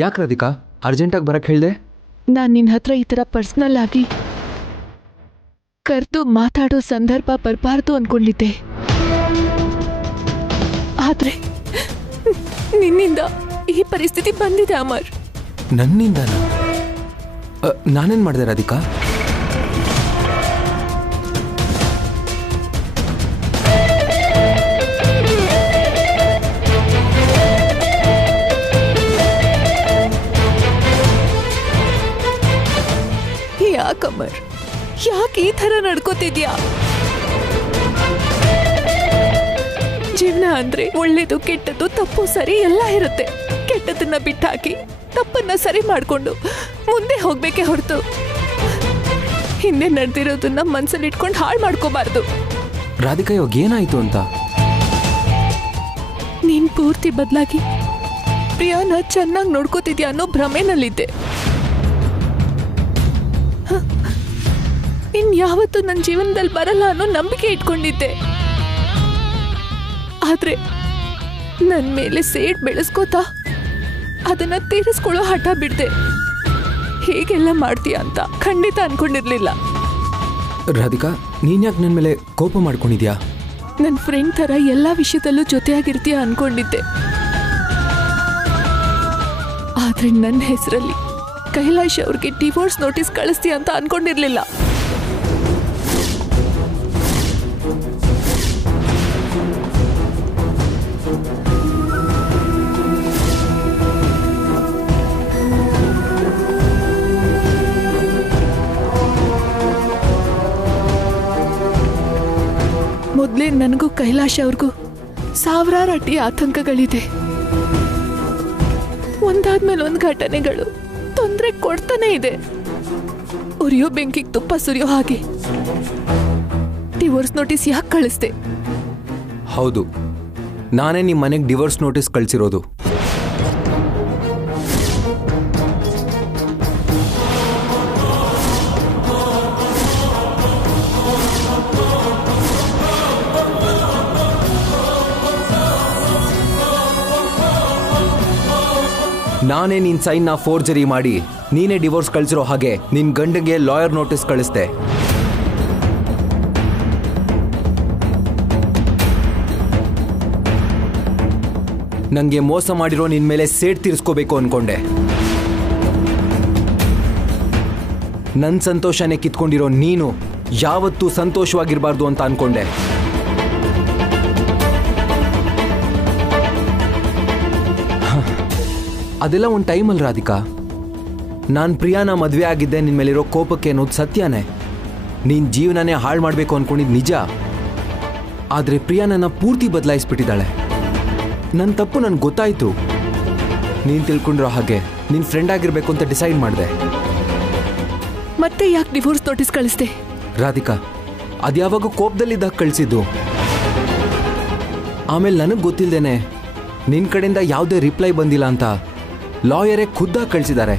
ಯಾಕೆ ರಾಧಿಕಾ ಅರ್ಜೆಂಟಾಗಿ ಬರಕ್ಕೆ ಹೇಳಿದೆ? ನಾನು ನಿನ್ನ ಹತ್ರ ಈ ಥರ ಪರ್ಸ್ನಲ್ ಆಗಿ ಕರೆದು ಮಾತಾಡೋ ಸಂದರ್ಭ ಬರಬಾರ್ದು ಅಂದ್ಕೊಂಡಿದ್ದೆ. ಆದರೆ ನಿನ್ನಿಂದ ಈ ಪರಿಸ್ಥಿತಿ ಬಂದಿದೆ ಅಮರ್. ನನ್ನಿಂದನಾ? ನಾನೇನು ಮಾಡಿದೆ ರಾಧಿಕಾ? ಯಾಕಮರ್, ಯಾಕೆ ಈ ಥರ ನಡ್ಕೋತಿದ್ಯಾ? ಜೀವನ ಅಂದ್ರೆ ಒಳ್ಳೇದು ಕೆಟ್ಟದ್ದು ತಪ್ಪು ಸರಿ ಎಲ್ಲ ಇರುತ್ತೆ. ಕೆಟ್ಟದನ್ನ ಬಿಟ್ಟಾಕಿ ತಪ್ಪನ್ನ ಸರಿ ಮಾಡ್ಕೊಂಡು ಮುಂದೆ ಹೋಗ್ಬೇಕೆ ಹೊರತು ಹಿಂದೆ ನಡೆದಿರೋದನ್ನ ಮನ್ಸಲ್ಲಿ ಇಟ್ಕೊಂಡು ಹಾಳು ಮಾಡ್ಕೋಬಾರ್ದು. ರಾಧಿಕಾ ಇವಾಗ ಏನಾಯ್ತು ಅಂತ? ನೀನ್ ಪೂರ್ತಿ ಬದಲಾಗಿ ಪ್ರಿಯಾನ ಚೆನ್ನಾಗಿ ನೋಡ್ಕೋತಿದ್ಯಾ ಅನ್ನೋ ಭ್ರಮೆನಲ್ಲಿದ್ದೆ. ಇನ್ ಯಾವತ್ತೂ ನನ್ನ ಜೀವನದಲ್ಲಿ ಬರಲ್ಲ ಅನ್ನೋ ನಂಬಿಕೆ ಇಟ್ಕೊಂಡಿದ್ದೆ. ಆದ್ರೆ ನನ್ನ ಮೇಲೆ ಸೇಡ್ ಬೆಳೆಸ್ಕೋತಾ ಅದನ್ನ ತೀರಿಸ್ಕೊಳ್ಳೋ ಹಠ ಬಿಡ್ದೆ. ಹೇಗೆಲ್ಲ ಮಾಡ್ತೀಯ ಅಂತ ಖಂಡಿತ ಅನ್ಕೊಂಡಿರ್ಲಿಲ್ಲ. ರಾಧಿಕಾ ನೀನ್ ಯಾಕೆ ನನ್ನ ಮೇಲೆ ಕೋಪ ಮಾಡ್ಕೊಂಡಿದ್ಯಾ? ನನ್ನ ಫ್ರೆಂಡ್ ಥರ ಎಲ್ಲ ವಿಷಯದಲ್ಲೂ ಜೊತೆಯಾಗಿರ್ತೀಯ ಅನ್ಕೊಂಡಿದ್ದೆ. ಆದ್ರೆ ನನ್ನ ಹೆಸರಲ್ಲಿ ಕೈಲಾಶ್ ಅವ್ರಿಗೆ ಡಿವೋರ್ಸ್ ನೋಟಿಸ್ ಕಳಿಸ್ತೀಯ ಅಂತ ಅನ್ಕೊಂಡಿರ್ಲಿಲ್ಲ. ಮೊದಲೇ ನನಗೂ ಕೈಲಾಶ್ ಅವ್ರಿಗೂ ಸಾವಿರಾರು ಅಡ್ಡಿ ಆತಂಕಗಳಿದೆ. ಒಂದಾದ್ಮೇಲೆ ಒಂದು ಘಟನೆಗಳು ತೊಂದರೆ ಕೊಡ್ತಾನೆ ಇದೆ. ಉರಿಯೋ ಬೆಂಕಿಗೆ ತುಪ್ಪ ಸುರಿಯೋ ಹಾಗೆ. ಡಿವೋರ್ಸ್ ನೋಟಿಸ್ ಯಾಕೆ ಕಳಿಸ್ದೆ? ಹೌದು, ನಾನೇ ನಿಮ್ಮ ಮನೆಗೆ ಡಿವೋರ್ಸ್ ನೋಟಿಸ್ ಕಳಿಸಿರೋದು. ನಾನೇ ನಿನ್ ಸೈನ್ನ ಫೋರ್ಜರಿ ಮಾಡಿ ನೀನೇ ಡಿವೋರ್ಸ್ ಕಳಿಸಿರೋ ಹಾಗೆ ನಿನ್ ಗಂಡಗೆ ಲಾಯರ್ ನೋಟಿಸ್ ಕಳಿಸ್ದೆ. ನಂಗೆ ಮೋಸ ಮಾಡಿರೋ ನಿನ್ ಮೇಲೆ ಸೇಡ್ ತೀರಿಸ್ಕೋಬೇಕು ಅನ್ಕೊಂಡೆ. ನನ್ನ ಸಂತೋಷನೇ ಕಿತ್ಕೊಂಡಿರೋ ನೀನು ಯಾವತ್ತೂ ಸಂತೋಷವಾಗಿರ್ಬಾರ್ದು ಅಂತ ಅನ್ಕೊಂಡೆ. ಅದೆಲ್ಲ ಒಂದು ಟೈಮಲ್ಲಿ ರಾಧಿಕಾ. ನಾನು ಪ್ರಿಯಾನ ಮದುವೆ ಆಗಿದ್ದೆ ನಿನ್ನ ಮೇಲಿರೋ ಕೋಪಕ್ಕೆ ಅನ್ನೋದು ಸತ್ಯನೇ. ನೀನು ಜೀವನನೇ ಹಾಳು ಮಾಡಬೇಕು ಅಂದ್ಕೊಂಡಿದ್ದು ನಿಜ. ಆದರೆ ಪ್ರಿಯಾ ನನ್ನ ಪೂರ್ತಿ ಬದಲಾಯಿಸ್ಬಿಟ್ಟಿದ್ದಾಳೆ. ನನ್ನ ತಪ್ಪು ನನಗೆ ಗೊತ್ತಾಯಿತು. ನೀನು ತಿಳ್ಕೊಂಡಿರೋ ಹಾಗೆ ನಿನ್ನ ಫ್ರೆಂಡ್ ಆಗಿರಬೇಕು ಅಂತ ಡಿಸೈಡ್ ಮಾಡಿದೆ. ಮತ್ತೆ ಯಾಕೆ ಡಿವೋರ್ಸ್ ನೋಟಿಸ್ ಕಳಿಸ್ದೆ? ರಾಧಿಕಾ ಅದ್ಯಾವಾಗ ಕೋಪದಲ್ಲಿದ್ದಾಗ ಕಳಿಸಿದ್ದು. ಆಮೇಲೆ ನನಗೆ ಗೊತ್ತಿಲ್ಲದೇನೆ ನಿನ್ನ ಕಡೆಯಿಂದ ಯಾವುದೇ ರಿಪ್ಲೈ ಬಂದಿಲ್ಲ ಅಂತ ಲಾಯರೇ ಖುದ್ದಾಗಿ ಕಳಿಸಿದ್ದಾರೆ.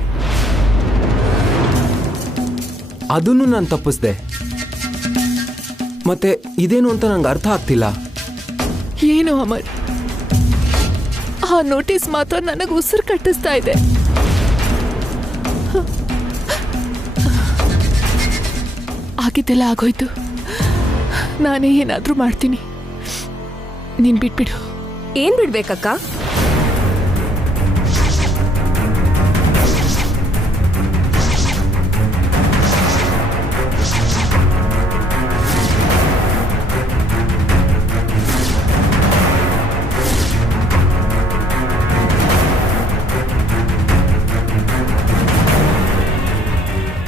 ಅದನ್ನು ನಾನು ತಪ್ಪಿಸ್ದೆ. ಮತ್ತೆ ಇದೇನು ಅಂತ ನಂಗೆ ಅರ್ಥ ಆಗ್ತಿಲ್ಲ. ಏನು ಅಮರ್, ಆ ನೋಟಿಸ್ ಮಾತ್ರ ನನಗೆ ಉಸಿರು ಕಟ್ಟಿಸ್ತಾ ಇದೆ. ಆಗಿದ್ದೆಲ್ಲ ಆಗೋಯ್ತು. ನಾನೇ ಏನಾದರೂ ಮಾಡ್ತೀನಿ, ನೀನು ಬಿಟ್ಬಿಡು. ಏನ್ ಬಿಡ್ಬೇಕಕ್ಕ?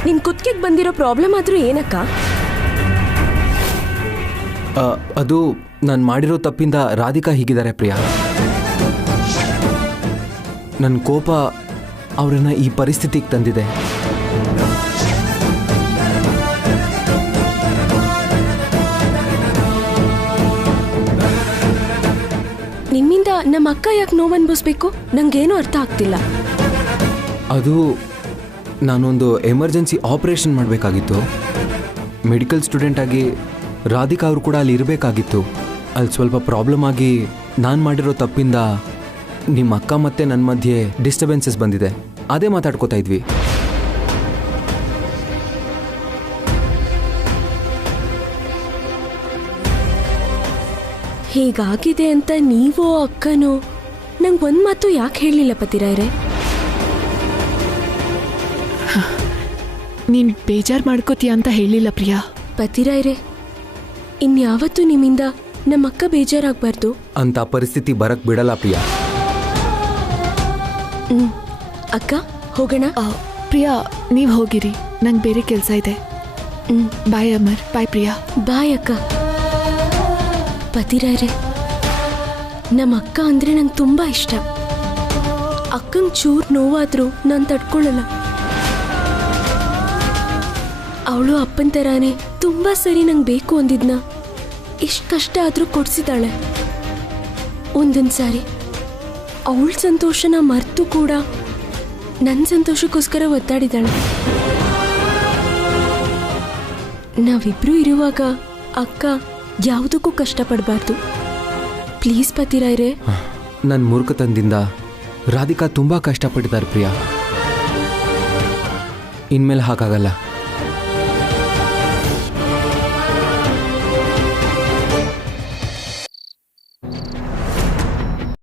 ನಿನ್ ಕುತ್ತಿಗೆಗೆ ಬಂದಿರೋ ಪ್ರಾಬ್ಲಮ್ ಆದ್ರೂ ಏನಕ್ಕ? ಅದು ನಾನು ಮಾಡಿರೋ ತಪ್ಪಿಂದ ರಾಧಿಕಾ ಹೀಗಿದ್ದಾರೆ ಪ್ರಿಯಾ. ನನ್ನ ಕೋಪ ಅವರನ್ನ ಈ ಪರಿಸ್ಥಿತಿಗೆ ತಂದಿದೆ. ನಿಮ್ಮಿಂದ ನಮ್ಮ ಅಕ್ಕ ಯಾಕೆ ನೋವು ಅನ್ಭವಿಸ್ಬೇಕು? ನಂಗೇನು ಅರ್ಥ ಆಗ್ತಿಲ್ಲ. ಅದು ನಾನೊಂದು ಎಮರ್ಜೆನ್ಸಿ ಆಪರೇಷನ್ ಮಾಡಬೇಕಾಗಿತ್ತು. ಮೆಡಿಕಲ್ ಸ್ಟೂಡೆಂಟ್ ಆಗಿ ರಾಧಿಕಾ ಅವರು ಕೂಡ ಅಲ್ಲಿ ಇರಬೇಕಾಗಿತ್ತು. ಅಲ್ಲಿ ಸ್ವಲ್ಪ ಪ್ರಾಬ್ಲಮ್ ಆಗಿ ನಾನು ಮಾಡಿರೋ ತಪ್ಪಿಂದ ನಿಮ್ಮ ಅಕ್ಕ ಮತ್ತೆ ನನ್ನ ಮಧ್ಯೆ ಡಿಸ್ಟರ್ಬೆನ್ಸಸ್ ಬಂದಿದೆ, ಅದೇ ಮಾತಾಡ್ಕೋತಾ ಇದ್ವಿ. ಹೀಗಾಗಿದೆ ಅಂತ ನೀವೋ ಅಕ್ಕನೋ ನಂಗೆ ಒಂದು ಮಾತು ಯಾಕೆ ಹೇಳಲಿಲ್ಲ ಪತಿರಾಯ್ರೆ? ನೀನ್ ಬೇಜಾರ್ ಮಾಡ್ಕೋತೀಯ ಅಂತ ಹೇಳಿಲ್ಲ ಪ್ರಿಯಾ. ಪತಿರಾಯ್ರೆ, ಇನ್ಯಾವತ್ತೂ ನಿಮ್ಮಿಂದ ನಮ್ಮ ಅಕ್ಕ ಬೇಜಾರಾಗಬಾರ್ದು ಅಂತ ಪರಿಸ್ಥಿತಿ ಬರಕ್ ಬಿಡಲ್ಲ ಪ್ರಿಯಾ. ಅಕ್ಕ ಹೋಗೋಣ. ಪ್ರಿಯಾ ನೀವ್ ಹೋಗಿರಿ, ನಂಗೆ ಬೇರೆ ಕೆಲಸ ಇದೆ. ಬಾಯ್ ಅಮರ್. ಬಾಯ್ ಪ್ರಿಯಾ. ಬಾಯ್ ಅಕ್ಕ. ಪತಿರಾಯ್ರೆ, ನಮ್ಮ ಅಕ್ಕ ಅಂದರೆ ನಂಗೆ ತುಂಬ ಇಷ್ಟ. ಅಕ್ಕಂಗೆ ಚೂರು ನೋವಾದರೂ ನಾನು ತಡ್ಕೊಳ್ಳಲ್ಲ. ಅವಳು ಅಪ್ಪನ ಥರಾನೇ ತುಂಬ ಸರಿ ನಂಗೆ ಬೇಕು ಅಂದಿದ್ನ ಎಷ್ಟು ಕಷ್ಟ ಆದರೂ ಕೊಡಿಸಿದಾಳೆ. ಒಂದೊಂದು ಸಾರಿ ಅವಳ ಸಂತೋಷನ ಮರೆತು ಕೂಡ ನನ್ನ ಸಂತೋಷಕ್ಕೋಸ್ಕರ ಒದ್ದಾಡಿದಾಳೆ. ನಾವಿಬ್ರು ಇರುವಾಗ ಅಕ್ಕ ಯಾವುದಕ್ಕೂ ಕಷ್ಟಪಡಬಾರ್ದು. ಪ್ಲೀಸ್ ಪತಿರಾಯ್ರೆ. ನನ್ನ ಮೂರ್ಖತನದಿಂದ ರಾಧಿಕಾ ತುಂಬ ಕಷ್ಟಪಟ್ಟಿದ್ದಾರೆ ಪ್ರಿಯಾ. ಇನ್ಮೇಲೆ ಹಾಗಾಗಲ್ಲ.